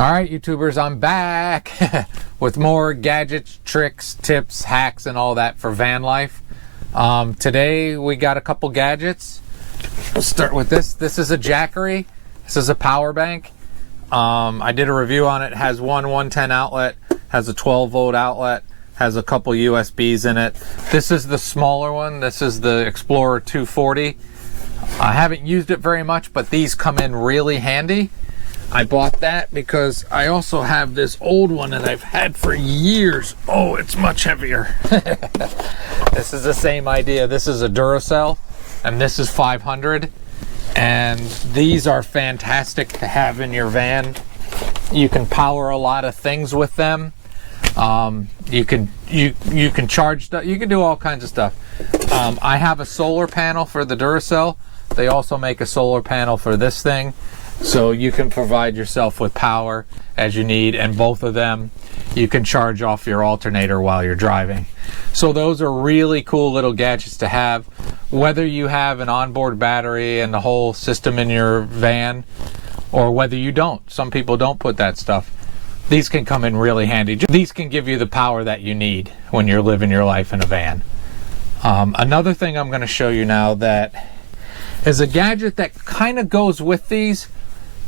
All right, YouTubers, I'm back with more gadgets, tricks, tips, hacks, and all that for van life. Today we got a couple gadgets. We'll start with this. This is a Jackery. This is a power bank. I did a review on it. It has one 110 outlet, has a 12-volt outlet, has a couple USBs in it. This is the smaller one. This is the Explorer 240. I haven't used it very much, but these come in really handy. I bought that because I also have this old one that I've had for years. Oh, it's much heavier. This is the same idea. This is a Duracell, and this is 500. And these are fantastic to have in your van. You can power a lot of things with them. You can charge stuff. You can do all kinds of stuff. I have a solar panel for the Duracell. They also make a solar panel for this thing. So you can provide yourself with power as you need, and both of them you can charge off your alternator while you're driving. So those are really cool little gadgets to have, whether you have an onboard battery and the whole system in your van, or whether you don't. Some people don't put that stuff. These can come in really handy. These can give you the power that you need when you're living your life in a van. Another thing I'm going to show you now that is a gadget that kind of goes with these,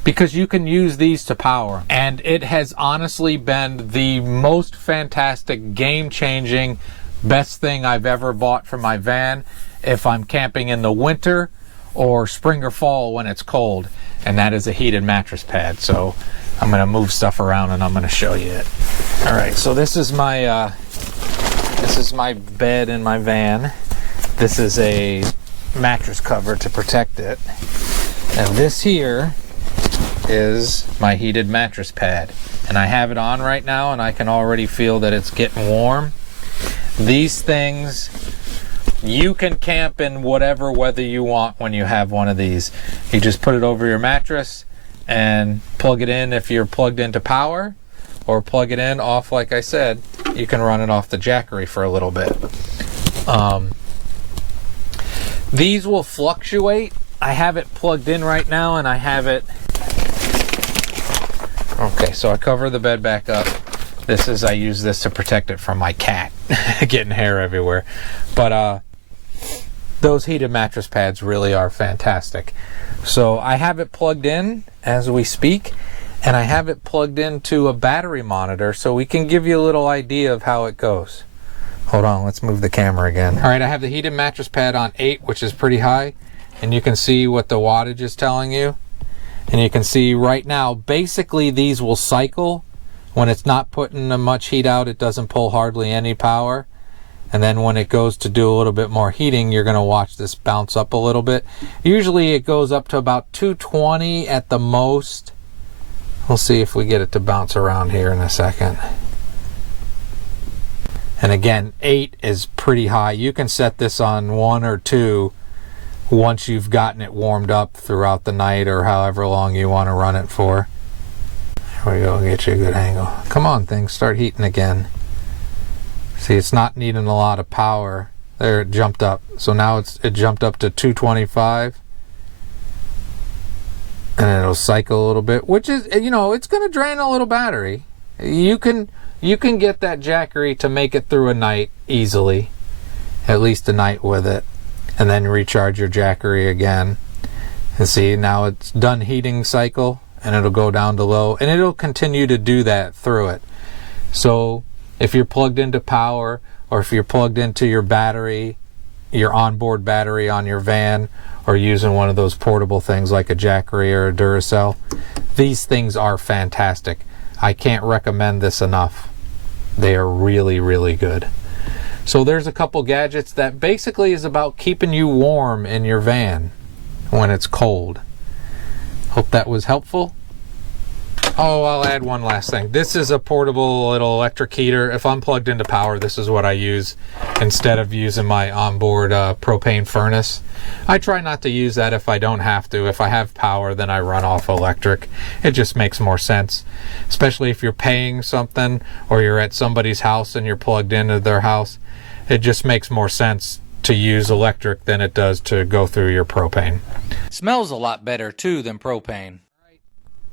because you can use these to power. And it has honestly been the most fantastic, game-changing, best thing I've ever bought for my van if I'm camping in the winter or spring or fall when it's cold. And that is a heated mattress pad. So I'm going to move stuff around and I'm going to show you it. All right, so this is my bed in my van. This is a mattress cover to protect it. And this here is my heated mattress pad, and I have it on right now and I can already feel that it's getting warm. These things, you can camp in whatever weather you want when you have one of these. You just put it over your mattress and plug it in if you're plugged into power, or plug it in off, like I said. You can run it off the Jackery for a little bit. These will fluctuate. I have it plugged in right now and I have it. Okay, so I cover the bed back up. I use this to protect it from my cat getting hair everywhere. But those heated mattress pads really are fantastic. So I have it plugged in as we speak, and I have it plugged into a battery monitor so we can give you a little idea of how it goes. Hold on, let's move the camera again. All right, I have the heated mattress pad on 8, which is pretty high, and you can see what the wattage is telling you. And you can see right now, basically these will cycle. When it's not putting much heat out, it doesn't pull hardly any power. And then when it goes to do a little bit more heating, you're going to watch this bounce up a little bit. Usually it goes up to about 220 at the most. We'll see if we get it to bounce around here in a second. And again, 8 is pretty high. You can set this on 1 or 2 once you've gotten it warmed up throughout the night or however long you want to run it for. There we go, get you a good angle. Come on, thing, start heating again. See, it's not needing a lot of power. There, it jumped up. So now it jumped up to 225. And it'll cycle a little bit, which is, you know, it's going to drain a little battery. You can get that Jackery to make it through a night easily. At least a night with it. And then recharge your Jackery again. And see, now it's done heating cycle, and it'll go down to low, and it'll continue to do that through it. So if you're plugged into power, or if you're plugged into your battery, your onboard battery on your van, or using one of those portable things like a Jackery or a Duracell, these things are fantastic. I can't recommend this enough. They are really, really good. So there's a couple gadgets that basically is about keeping you warm in your van when it's cold. Hope that was helpful. Oh, I'll add one last thing. This is a portable little electric heater. If I'm plugged into power, this is what I use instead of using my onboard propane furnace. I try not to use that if I don't have to. If I have power, then I run off electric. It just makes more sense, especially if you're paying something or you're at somebody's house and you're plugged into their house. It just makes more sense to use electric than it does to go through your propane. Smells a lot better too than propane.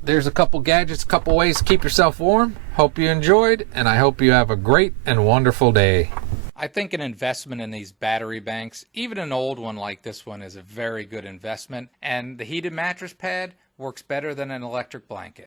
there's a couple gadgets, a couple ways to keep yourself warm. Hope you enjoyed, and I hope you have a great and wonderful day. I think an investment in these battery banks, even an old one like this one, is a very good investment. And the heated mattress pad works better than an electric blanket.